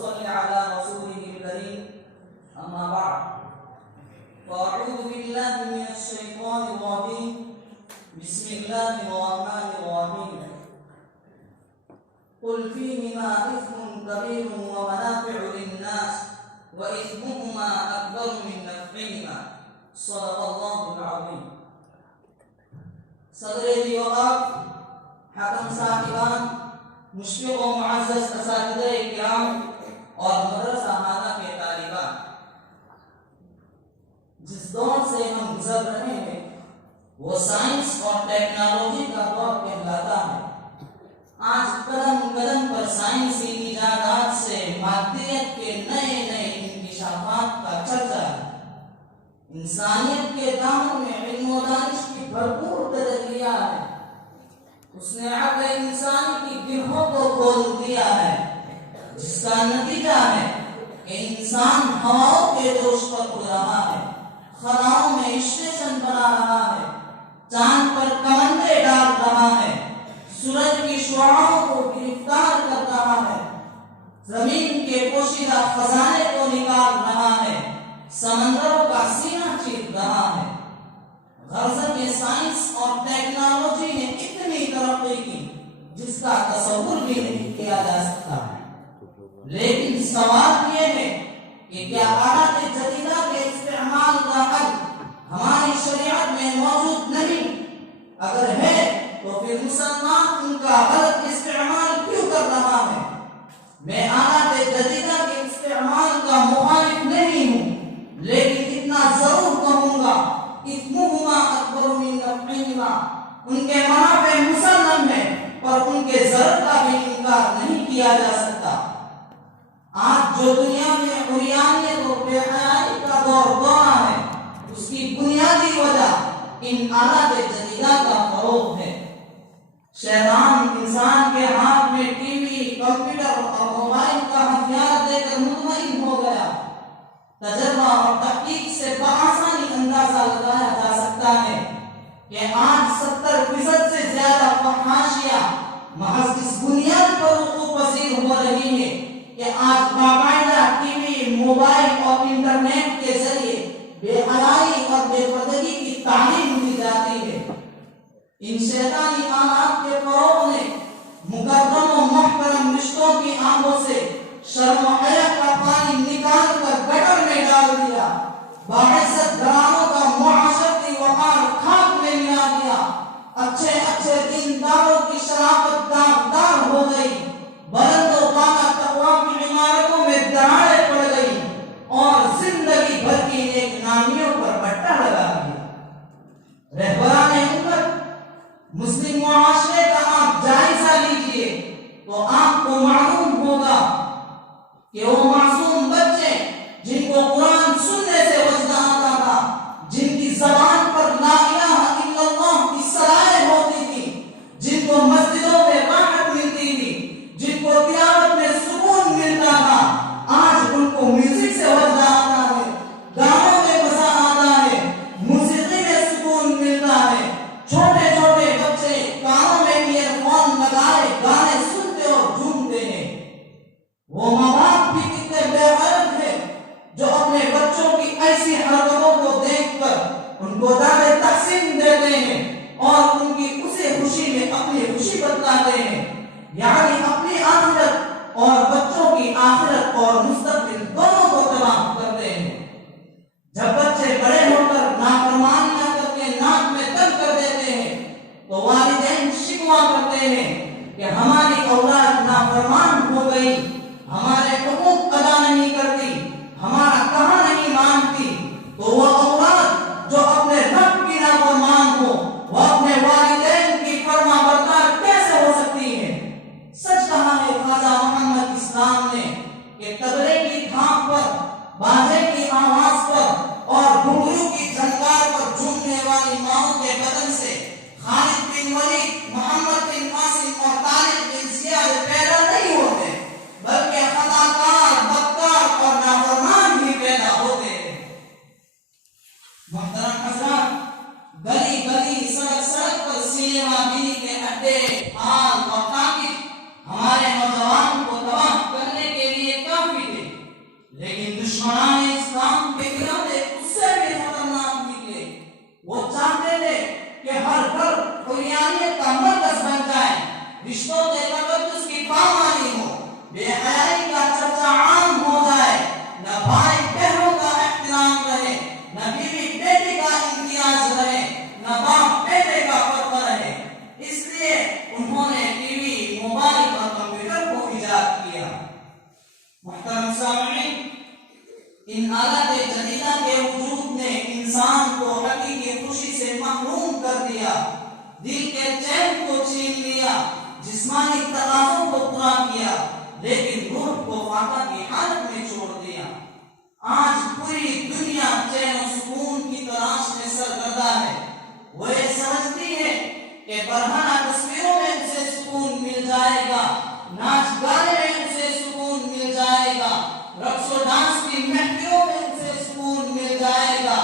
وصل على رسوله الكريم أما بعد فأعوذ بالله من الشيطان الرجيم بسم الله الرحمن الرحيم قل فيهما إثم كبير ومنافع للناس وإثمهما أكبر من نفعهما صدق الله العظيم. صدر وقف حکم صاحبان مشفق و معزز اساتذہ کرام اور مدرسہ خانہ کے طالبان، جس دور سے ہم گزر رہے ہیں وہ سائنس اور ٹیکنالوجی کا دور کہلاتا ہے. آج قدم قدم پر سائنسی ایجادات سے مادیت کے نئے نئے انکشافات کا چرچا ہے. انسانیت کے دامن میں علم و دانش کی بھرپور ترقیاں ہے. اس نے عقل انسانی کی گرہوں کو کھول دیا ہے، جس کا نتیجہ ہے کہ انسان ہواؤں کے جوش پر اڑ رہا ہے، خلاؤں میں اسٹیشن بنا رہا ہے، چاند پر کمندے ڈال رہا ہے، سورج کی شعاعوں کو گرفتار کر رہا ہے، زمین کے پوشیدہ خزانے کو نکال رہا ہے، سمندروں کا سینہ چیر رہا ہے. غرض یہ سائنس اور ٹیکنالوجی نے اتنی ترقی کی جس کا تصور بھی نہیں کیا جا سکتا ہے. لیکن سوال یہ ہے کہ کیا آلات جدیدہ کے استعمال کا حل ہماری شریعت میں موجود نہیں؟ اگر ہے تو پھر مسلمان ان کا غلط استعمال کیوں کر رہا ہے؟ میں آلات جدیدہ کے استعمال کا مخالف نہیں ہوں، لیکن اتنا ضرور کہوں گا اثمهما اکبر من نفعهما، ان کے منافع مسلم ہے پر ان کے ضرر کا بھی انکار نہیں کیا جا سکتا. آج جو دنیا میں عریانیت اور بے حیائی کا دور گزرا ہے اس کی بنیادی وجہ ان آلات جدیدہ کا فروغ ہے. شیطان انسان کے ہاتھ میں ٹی وی، کمپیوٹر اور موبائل کا ہتھیار دے کر مطمئن ہو گیا. تجربہ اور تحقیق سے بآسانی اندازہ لگایا جا سکتا ہے کہ آج 70% سے زیادہ فحاشیاں محض اس بنیاد پر وقوع پذیر ہو رہی ہے کہ آج باقاعدہ ٹی وی، موبائل اور انٹرنیٹ کے ذریعے بے حیائی اور بے پردگی کی تعلیم دی جاتی ہے. ان شیطانی آلات کے فروغ نے مقدم و محترم رشتوں کی آنکھوں سے شرم و حیا کا پانی نکال کر گٹر میں ڈال دیا، باعزت گھرانوں کا معاشرتی وقار خاک میں ملا دیا. اچھے اچھے دینداروں کی شرافت داغدار ہو گئی، بلند و بالا تقویٰ کی عمارتوں میں دراڑیں پڑ گئی اور زندگی بھر کی نیک نامیوں پر بٹا لگا دیا. رہبران امت، مسلم معاشرے کا آپ جائزہ لیجئے تو آپ کو معلوم ہوگا کہ وہ معصوم بچے جن کو قرآن سننے سے وجدہ آتا تھا، جن کی زبان پر لا الہ الا اللہ کی سرائے ہوتی تھی، جن کو مسجدوں میں راحت ملتی تھی، جن کو تلاوت میں سکون ملتا تھا، آج ان کو میوزک سے وجدہ آتا ہے، گانوں میں مزہ آتا ہے، موسیقی میں سکون ملتا ہے. چھوٹے چھوٹے بچے کانوں میں ایئر فون لگائے گانے سنتے اور جھومتے ہیں. وہ ماں باپ بھی کتنے بے غیرت ہیں جو اپنے بچوں کی ایسی حرکتوں کو دیکھ کر ان کو داد تقسیم دیتے ہیں اور ان کی اسی خوشی میں اپنی خوشی بتلاتے ہیں، یعنی اپنی آخرت اور بچوں کی آخرت اور مستقبل دونوں کو تباہ کرتے ہیں. جب بچے بڑے ہو کر نافرمانیاں کر کے ناک میں دم کر دیتے ہیں تو والدین شکوہ کرتے ہیں کہ ہماری اولاد نافرمان ہو گئی، ہمارے حقوق ادا نہیں کرتی، ہمارا کہا نہیں مانتی. تو وہ اولاد جو اپنے رب کی نافرمان ہو وہ اپنے والدین کی فرما بردار کیسے ہو سکتی ہے؟ سچ کہا ہے خواجہ محمد اسلام نے کہ تبلے کی دھام پر، باجے کی آواز پر اور گھنگرو کی جھنکار پر جھومنے والی ماؤں کے بدن سے خالد بن ولید، محمد بن قاسم اور طارق بن زیاد پیدا نہیں ہوتے، بلکہ خطاکار، بدکار اور نافرمان ہی پیدا ہوتے ہیں. محترم حضرات، گلی گلی، سڑک سڑک پر سینما بینی کے اڈے، ہال اور تاکید ہمارے نوجوان کو تباہ کرنے کے لیے کافی دیا۔ محترم سامعین، ان آلات جدیدہ کے وجود نے انسان کو حقیقی خوشی سے محروم کر دیا، دل کے چین کو چھین لیا، جسمانی تقاضوں کو پورا کیا، لیکن روح کو فاقہ کی حالت میں چھوڑ دیا۔ آج پوری دنیا چین و سکون کی تلاش میں سرگردہ ہے۔ وہ یہ سمجھتی ہے کہ برہنہ تصویروں میں اسے سکون مل جائے گا، ناچ گانے میں اسے سکون مل جائے گا، رقص و ڈانس کی محفلوں میں اسے سکون مل جائے گا،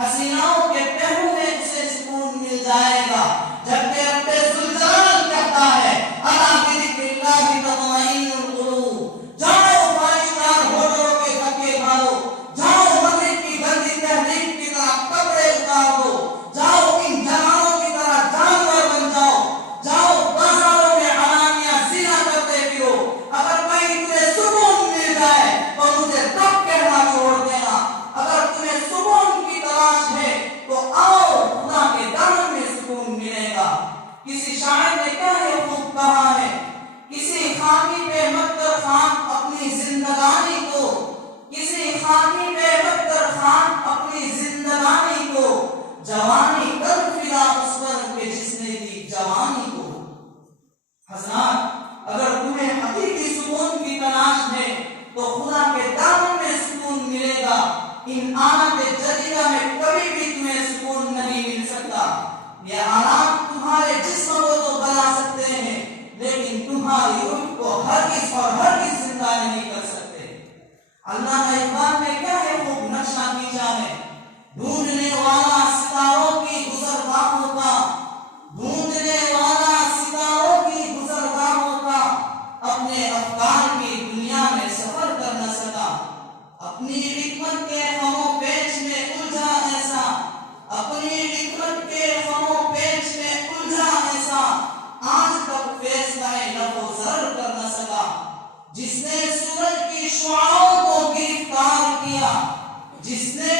حسیناؤں کے پہلو میں اسے سکون مل جائے گا، جبکہ رب ذوالجلال کہتا ہے الا بذکر اللہ تطمئن القلوب، جاؤ خواہشات ہوٹلوں کے دھکے کھاؤ، جاؤ مغرب کی گندی تہذیب کی طرح کپڑے اتار دو، جاؤ ان جوانوں کی طرح جانور بن جاؤ، جاؤ بازاروں میں علانیہ زنا کرتے پھرو، اگر کہیں تمہیں سکون مل جائے تو مجھے تب کہنا چھوڑ دینا، اگر تمہیں سکون کی تلاش ہے تو آؤ، خدا کے دامن میں سکون ملے گا۔ کسی شاعر نے کیا یہ خوب کہا ہے، کسی خاکی پہ مت کر خاک اپنی زندگانی کو، کسی خاکی پہ مت کر خاک اپنی زندگانی کو، جوانی کر فدا اس پر کہ جس نے دی جوانی کو۔ حضرات، اگر تمہیں حقیقی سکون کی تلاش ہے تو خدا کے دامن میں سکون ملے گا، ان آلات جدیدہ میں کبھی بھی تمہیں سکون نہیں مل سکتا۔ یہ آلات تمہارے جسم کو تو بنا سکتے ہیں لیکن تمہاری روح کو ہرگز اور ہرگز زندہ نہیں کر سکتے۔ علامہ اقبال نے کیا ہے خوب نقشہ کھینچا ہے، ڈھونڈنے والا ستاروں کی گزرگاہوں کا، ڈھونڈنے والا ستاروں کی گزرگاہوں کا، اپنے افکار کی دنیا میں سفر کر نہ سکا، اپنی حکمت کے غم و پیچ میں الجھا ایسا، اپنی حکمت کے غم و پیچ میں الجھا ایسا، آج تک فیصلہ لب و زر کر نہ سکا، جس نے سورج کی شعاعوں کو گرفتار کیا، جس نے